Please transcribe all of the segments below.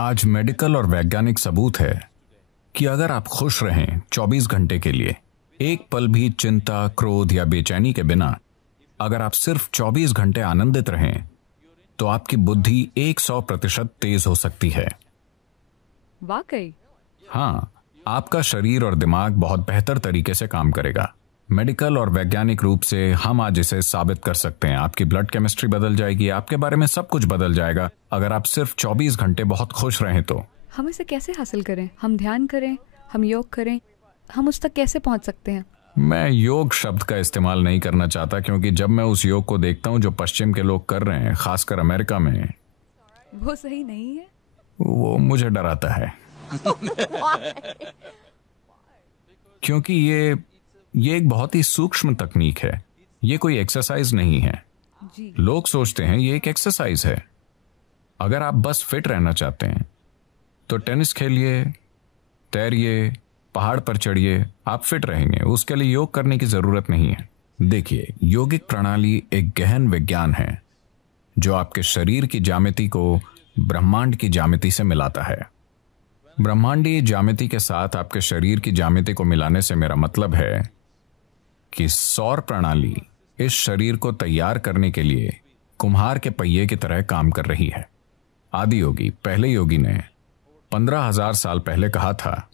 आज मेडिकल और वैज्ञानिक सबूत है कि अगर आप खुश रहें 24 घंटे के लिए, एक पल भी चिंता, क्रोध या बेचैनी के बिना, अगर आप सिर्फ 24 घंटे आनंदित रहें, तो आपकी बुद्धि 100% तेज हो सकती है। वाकई? हाँ, आपका शरीर और दिमाग बहुत बेहतर तरीके से काम करेगा। मेडिकल और वैज्ञानिक रूप से हम आज इसे साबित कर सकते हैं। आपकी ब्लड केमिस्ट्री बदल जाएगी, आपके बारे में सब कुछ बदल जाएगा अगर आप सिर्फ 24 घंटे बहुत खुश रहें तो। हम इसे कैसे हासिल करें? हम ध्यान करें, हम योग करें, हम उस तक कैसे पहुंच सकते हैं? मैं योग शब्द का इस्तेमाल नहीं करना चाहता, क्योंकि जब मैं उस योग को देखता हूं जो पश्चिम के लोग कर रहे हैं, खासकर अमेरिका में, वो सही नहीं है। वो मुझे डराता है। क्योंकि ये एक बहुत ही सूक्ष्म तकनीक है। ये कोई एक्सरसाइज नहीं है। जी। लोग सोचते हैं ये एक एक्सरसाइज है। अगर आप बस फिट रहना चाहते हैं तो टेनिस खेलिए, तैरिए, पहाड़ पर चढ़िए, आप फिट रहेंगे। उसके लिए योग करने की जरूरत नहीं है। देखिए, योगिक प्रणाली एक गहन विज्ञान है जो आपके शरीर की ज्यामिति को ब्रह्मांड की ज्यामिति से मिलाता है। ब्रह्मांडीय ज्यामिति के साथ आपके शरीर की ज्यामिति को मिलाने से मेरा मतलब है कि सौर प्रणाली इस शरीर को तैयार करने के लिए कुम्हार के पहिए की तरह काम कर रही है। आदि योगी, पहले योगी ने 15,000 साल पहले कहा था,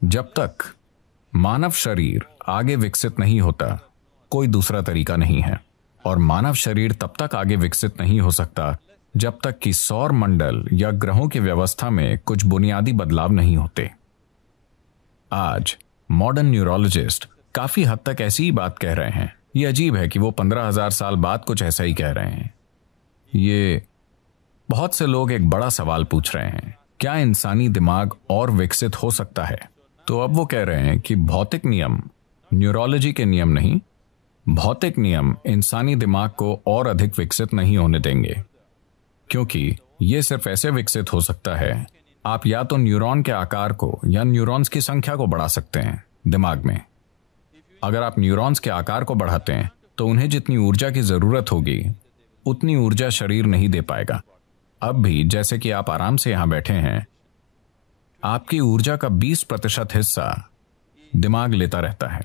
जब तक मानव शरीर आगे विकसित नहीं होता, कोई दूसरा तरीका नहीं है। और मानव शरीर तब तक आगे विकसित नहीं हो सकता जब तक कि सौर मंडल या ग्रहों की व्यवस्था में कुछ बुनियादी बदलाव नहीं होते। आज मॉडर्न न्यूरोलॉजिस्ट काफी हद तक ऐसी ही बात कह रहे हैं। ये अजीब है कि वो 15,000 साल बाद कुछ ऐसा ही कह रहे हैं। ये बहुत से लोग एक बड़ा सवाल पूछ रहे हैं, क्या इंसानी दिमाग और विकसित हो सकता है? तो अब वो कह रहे हैं कि भौतिक नियम, न्यूरोलॉजी के नियम नहीं, भौतिक नियम इंसानी दिमाग को और अधिक विकसित नहीं होने देंगे, क्योंकि ये सिर्फ ऐसे विकसित हो सकता है, आप या तो न्यूरॉन के आकार को या न्यूरॉन्स की संख्या को बढ़ा सकते हैं दिमाग में। अगर आप न्यूरॉन्स के आकार को बढ़ाते हैं तो उन्हें जितनी ऊर्जा की जरूरत होगी उतनी ऊर्जा शरीर नहीं दे पाएगा। अब भी जैसे कि आप आराम से यहां बैठे हैं, आपकी ऊर्जा का 20% हिस्सा दिमाग लेता रहता है।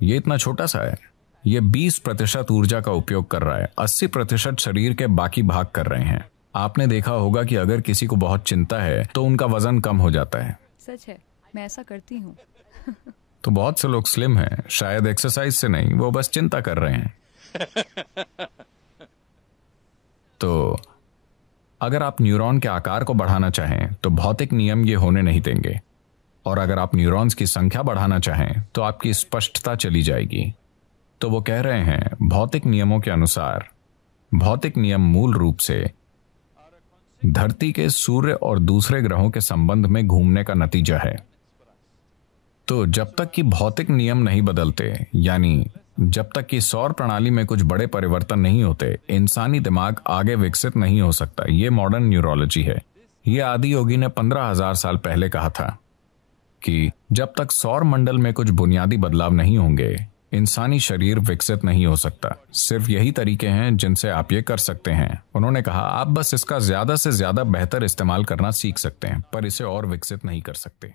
यह इतना छोटा सा है, यह 20% ऊर्जा का उपयोग कर रहा है, 80% शरीर के बाकी भाग कर रहे हैं। आपने देखा होगा कि अगर किसी को बहुत चिंता है तो उनका वजन कम हो जाता है। सच है, मैं ऐसा करती हूँ। तो बहुत से लोग स्लिम हैं, शायद एक्सरसाइज से नहीं, वो बस चिंता कर रहे हैं। तो अगर आप न्यूरॉन के आकार को बढ़ाना चाहें तो भौतिक नियम ये होने नहीं देंगे, और अगर आप न्यूरॉन्स की संख्या बढ़ाना चाहें तो आपकी स्पष्टता चली जाएगी। तो वो कह रहे हैं, भौतिक नियमों के अनुसार भौतिक नियम मूल रूप से धरती के सूर्य और दूसरे ग्रहों के संबंध में घूमने का नतीजा है। तो जब तक कि भौतिक नियम नहीं बदलते, यानी जब तक कि सौर प्रणाली में कुछ बड़े परिवर्तन नहीं होते, इंसानी दिमाग आगे विकसित नहीं हो सकता। ये मॉडर्न न्यूरोलॉजी है। ये आदि योगी ने 15,000 साल पहले कहा था कि जब तक सौर मंडल में कुछ बुनियादी बदलाव नहीं होंगे, इंसानी शरीर विकसित नहीं हो सकता। सिर्फ यही तरीके हैं जिनसे आप ये कर सकते हैं। उन्होंने कहा, आप बस इसका ज्यादा से ज्यादा बेहतर इस्तेमाल करना सीख सकते हैं, पर इसे और विकसित नहीं कर सकते।